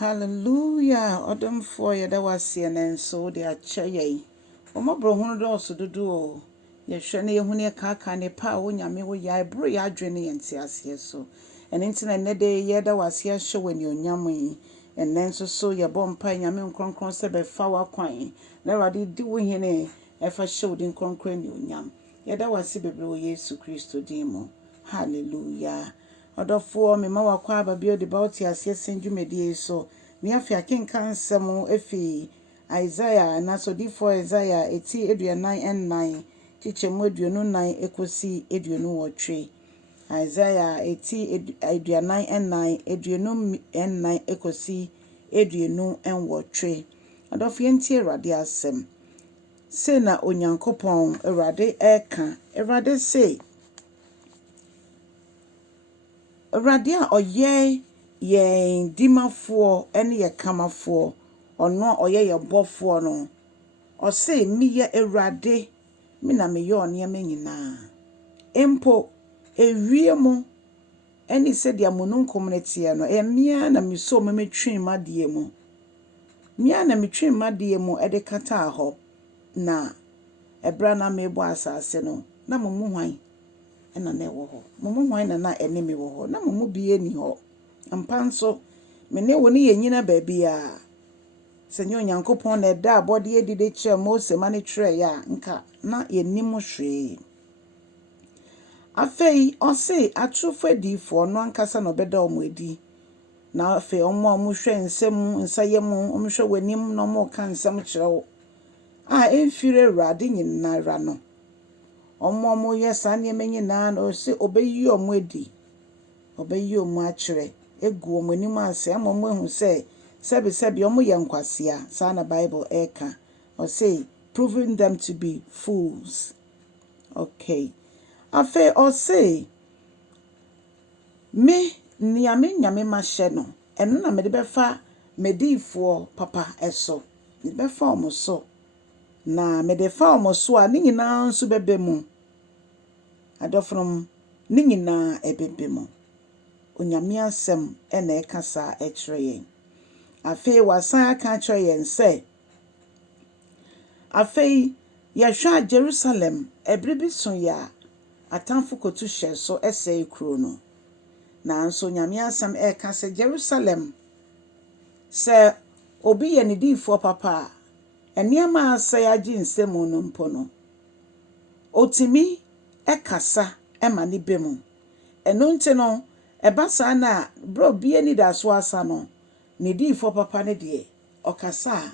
Hallelujah. Odom for ya da wase na nso de akyɛ yɛn. Omabro hunu do so dodo o. Yɛhwɛ na yɛhunu yɛ kaka ne pa wo nyame wo ya ebro ya adwene yɛnte ase so. Ɛno nti na ne de yɛ da wase ahyɛ wani onyam yi. Ɛnɛ nso so yɛbɔ mpa nyame nkronkron sɛ bɛfa wakwan. Na Awurade di wo hene ɛfa hyɛ wo din nkronkron ni onyam. Yɛda wase bebre wo Yesu Kristo din mu. Hallelujah. Odofo me ma wakwa ababio de bauti ase senjumedie so me afia kenkan nsɛm efi Isaia na so di for Isaia eti 49 chichemu 29 ekosi 28 Isaia eti 49 ekosi 28 Odofo yenti Awurade asɛm se na Onyankopɔn Awurade eka Awurade se Awurade a ɔyɛ yɛn dimafoɔ ɛne yɛ kamafoɔ ɔno ɔyɛ yɛ bɔfoɔ no ɔse meyɛ Awurade me na meyɛ ɔnneɛma nyinaa empo ewie mu ɛne sɛdeɛ mononkom ne teɛ no ɛmea na meso me metwe madeɛ mu mea na metwe madeɛ mu ɛde kata hɔ na ɛbra na mebɔ asase no na momu hwan ɛna na ɛwɔ hɔ momu hwan na ɛne wɔ hɔ na momu bie ni hɔ ampa nso me ne wo ne yɛnyina baabi a sɛ nyɛ Onyankopɔn na ɛda abɔde edide kyerɛ Mose ma ne twerɛ ya nka na yɛnim hwee afei ɔse atrofo adiifoɔ no ankasa na ɔbɛda ɔmo adi na afei ɔmo a ɔmo hwɛ nsɛm nsayɛ mu ɔmo hwɛ w'anim na ɔmo ka nsɛm kyerɛ wo a ɛmfire Awurade nyinara no ɔmo yɛ saa nneɛma nyinaa na ɔse ɔbɛyi ɔmo adi ɔbɛyi ɔmo akyerɛ egu ɔmo anim ase ama ɔmo ehu sɛ sɛbi ɔmo yɛ nkwasea saa na Bible ɛka ɔse proving them to be fools. Okay. Afei ɔse me nyame mahyɛ no ɛno na mede bɛfa mediifoɔ papa ɛso mede bɛfa ɔmo so na mede fa ɔmo so a ne nyinaa nso bɛbɛ mu adɔfrom ne nyinaa ɛbɛbɛ mu onyame asɛm ɛna ɛka saa ɛkyerɛ yɛn afei wasan aka kyerɛ yɛn sɛ afei yɛhwɛ Jerusalem ɛbere bi so ya atamfo kotu hyɛ so ɛsɛe kuro no nanso onyame asɛm ɛka sɛ Jerusalem sɛ obi yɛ ne diifoɔ papa a nneɛma asɛe agye nsɛm no mpo no otimi ɛkasa ɛma ne bɛ mu ɛno nti no ɛba saa na bro bie ni da so asa no ne diifoɔ papa ne deɛ ɔkasa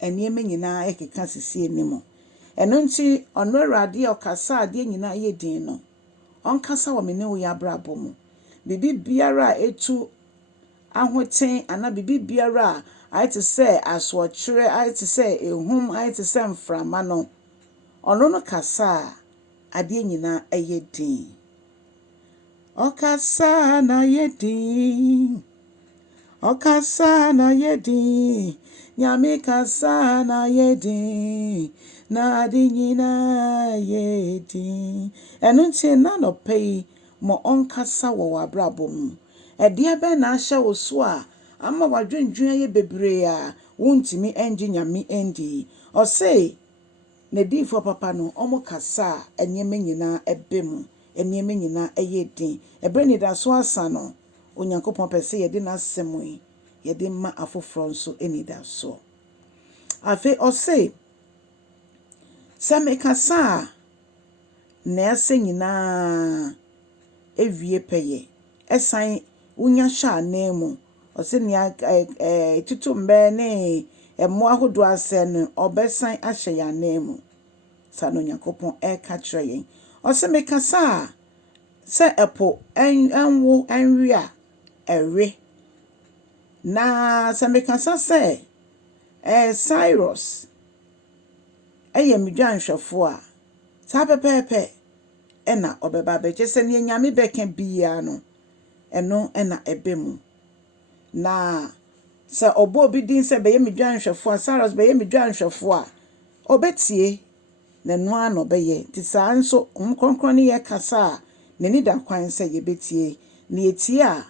a nneɛma nyinaa ɛkeka sisi anim ɛno nti ɔno Awurade ɔkasa adeɛ nyinaa yɛ din no ɔnkasa wɔ me ne wo yabrabɔ mu bibi biara a etu ahoten ana bibi biara a ayɛ te sɛ asoɔkyerɛ ayɛ te sɛ ehum ayɛ te sɛ mframa no ɔno no kasa adeɛ nyinaa ɛyɛ din ɔkasa na yɛ din ɔkasa na yɛ din nyame kasa na yɛ din na ade nyinaa yɛ din ɛno nti na nɔpɛ yi mo ɔnkasa wɔ w'abrabɔ mu ɛdeɛ bɛ na ahyɛ wo so a ama wadwendwen yɛ bebree a wontimi ɛngye nyame ɛndi ɔse ne diifoɔ papa no ɔmo kasa a nneɛma nyinaa ɛbɛ mu nneɛma nyinaa ɛyɛ din ɛbɛrɛ ni da so asa no Onyankopɔn pɛ sɛ yɛde n'asɛm yi yɛde ma afoforɔ nso ɛni da so afei ɔse sɛ mekasa a na ɛsɛ nyinaa ewie pɛyɛ ɛsan wonya hyɛ anan mu ɔse nea tutu mbɛ ne ɛmo ahodoɔ asɛ no ɔbɛsan ahyɛ yɛn anan mu saa na Onyankopɔn ɛka kyerɛ yɛn ɔse mekasa a sɛ ɛpo ɛnwo ɛnwe a ɛwe na sɛ mekasa sɛ Cyrus ɛyɛ medwanhwɛfo a saa pɛpɛɛpɛ ɛna ɔbɛba bɛgye sɛ ne nyame bɛka biara no ɛno ɛna ɛbɛ mu na sɛ ɔbɔ obi din sɛ bɛyɛ medwanhwɛfo a Cyrus bɛyɛ medwanhwɛfo a ɔbɛtie na noa na ɔbɛyɛ nti saa nso nkronkron ne yɛ kasa a n'ani da kwan sɛ yɛbɛtie ne etie a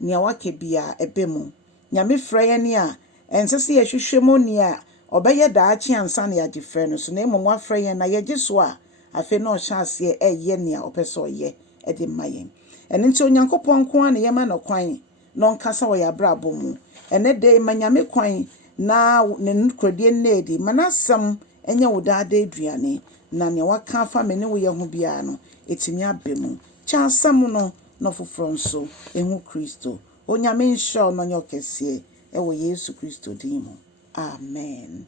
nea waka bia ɛbɛ mu nyame frɛ yɛ ne a ɛnse sɛ yɛhwehwɛ mu ni a ɔbɛyɛ daakye ansa na yɛagye frɛ no so na mmom wafrɛ yɛn na yɛgye so a afei na ɔhyɛ aseɛ ɛyɛ nea ɔpɛ sɛ ɔyɛ ɛde ma yɛn. ɛno nti onyankopɔn nko a na yɛma no kwan na ɔnkasa wɔ yɛabrabɔ mu. ɛnɛ de ma nyame kwan na ne nokoradie nnedi ma n'asɛm ɛnyɛ wo daada aduane na nea waka afa me ne wo yɛ ho biara no ɛtumi aba mu. kyɛ asɛm no na ɔfoforɔ nso ɛhu Kristo. onyame nhyɛ ɔno nyɛ ɔkɛseɛ ɛwɔ Yesu Kristo din mu. Amen.